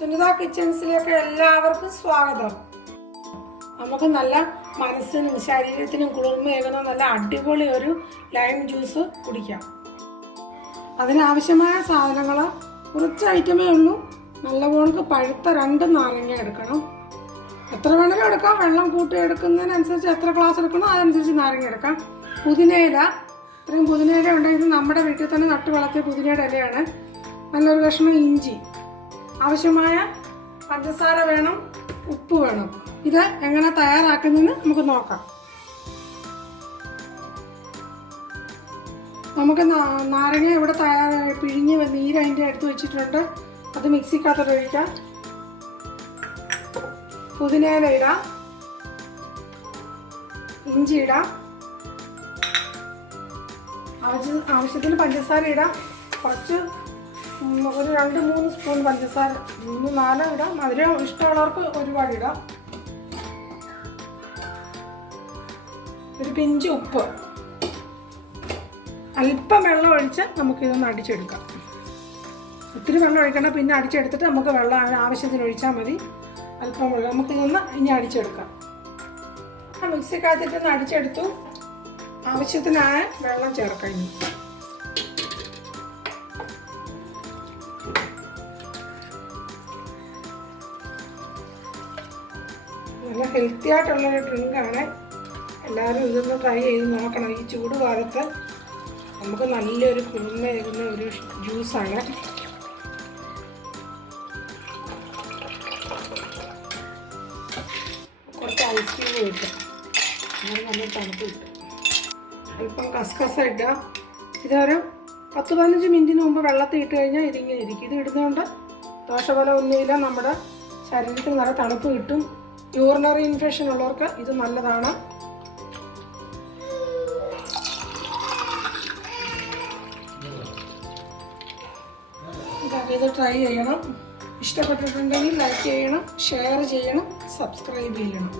സുനിത കിച്ചൻസിലേക്ക് എല്ലാവർക്കും സ്വാഗതം. നമുക്ക് നല്ല മനസ്സിനും ശരീരത്തിനും കുളിർമയേകുന്ന നല്ല അടിപൊളി ഒരു ലൈം ജ്യൂസ് കുടിക്കാം. അതിനാവശ്യമായ സാധനങ്ങൾ കുറച്ച് ഐറ്റമേ ഉള്ളൂ. നല്ലപോലെ പഴുത്ത 2 നാരങ്ങ എടുക്കണം. എത്ര വേണമെങ്കിലും എടുക്കാം. വെള്ളം കൂട്ടി എടുക്കുന്നതിനനുസരിച്ച് എത്ര ഗ്ലാസ് എടുക്കണോ അതനുസരിച്ച് നാരങ്ങ എടുക്കാം. പുതിനയില, ഇത്രയും പുതിനയില ഉണ്ടെങ്കിൽ നമ്മുടെ വീട്ടിൽ തന്നെ നട്ട് വളർത്തിയ പുതിനയുടെ ഇലയാണ്. നല്ലൊരു കഷ്ണം ഇഞ്ചി, ആവശ്യമായ പഞ്ചസാര വേണം, ഉപ്പ് വേണം. ഇത് എങ്ങനെ തയ്യാറാക്കുന്നതെന്ന് നമുക്ക് നോക്കാം. നമുക്ക് നാരങ്ങ ഇവിടെ പിഴിഞ്ഞ് നീര് അതിൻ്റെ എടുത്ത് വെച്ചിട്ടുണ്ട്. അത് മിക്സിക്കകത്തോട്ട് ഒഴിക്കാം. പുതിനയില ഇടാം, ഇഞ്ചി ഇടാം, ആവശ്യത്തിന് പഞ്ചസാര ഇടാം. കുറച്ച് ഒരു 2-3 സ്പൂൺ പഞ്ചസാര, 3-4 ഇടാം. മധുരം ഇഷ്ടമുള്ളവർക്ക് ഒരുപാട് ഇടാം. ഒരു പിഞ്ച് ഉപ്പ്, അല്പം വെള്ളം ഒഴിച്ച് നമുക്കിതൊന്ന് അടിച്ചെടുക്കാം. ഒത്തിരി വെള്ളം ഒഴിക്കണം. പിന്നെ അടിച്ചെടുത്തിട്ട് നമുക്ക് വെള്ളം ആവശ്യത്തിന് ഒഴിച്ചാൽ മതി. അല്പം വെള്ളം നമുക്കിതൊന്ന് ഇനി അടിച്ചെടുക്കാം. മിക്സിക്കകത്തിട്ടൊന്ന് അടിച്ചെടുത്തു. ആവശ്യത്തിനായ വെള്ളം ചേർക്കാം. ഇനി നല്ല ഹെൽത്തി ആയിട്ടുള്ളൊരു ഡ്രിങ്കാണ്. എല്ലാവരും ഇതൊന്ന് ട്രൈ ചെയ്ത് നോക്കണം. ഈ ചൂട് കാലത്ത് നമുക്ക് നല്ലൊരു കുളിർമയേകുന്ന ഒരു ജ്യൂസാണ്. കുറച്ച് ഐസ് ക്രീം ഇട്ടാം, അങ്ങനെ നല്ല തണുപ്പ് കിട്ടും. അല്പം കസ്കസ ഇട്ടാം. ഇതൊരു 10-15 മിനിറ്റിന് മുമ്പ് വെള്ളത്തിൽ ഇട്ട് കഴിഞ്ഞാൽ ഇതിങ്ങനെ ഇരിക്കും. ഇത് ഇടുന്നതുകൊണ്ട് ദോഷഫലം ഒന്നുമില്ല. നമ്മുടെ ശരീരത്തിന് നല്ല തണുപ്പ് കിട്ടും. യൂറിനറി ഇൻഫെക്ഷൻ ഉള്ളവർക്ക് ഇത് നല്ലതാണ്. ഇത് ട്രൈ ചെയ്യണം. ഇഷ്ടപ്പെട്ടിട്ടുണ്ടെങ്കിൽ ലൈക്ക് ചെയ്യണം, ഷെയർ ചെയ്യണം, സബ്സ്ക്രൈബ് ചെയ്യണം.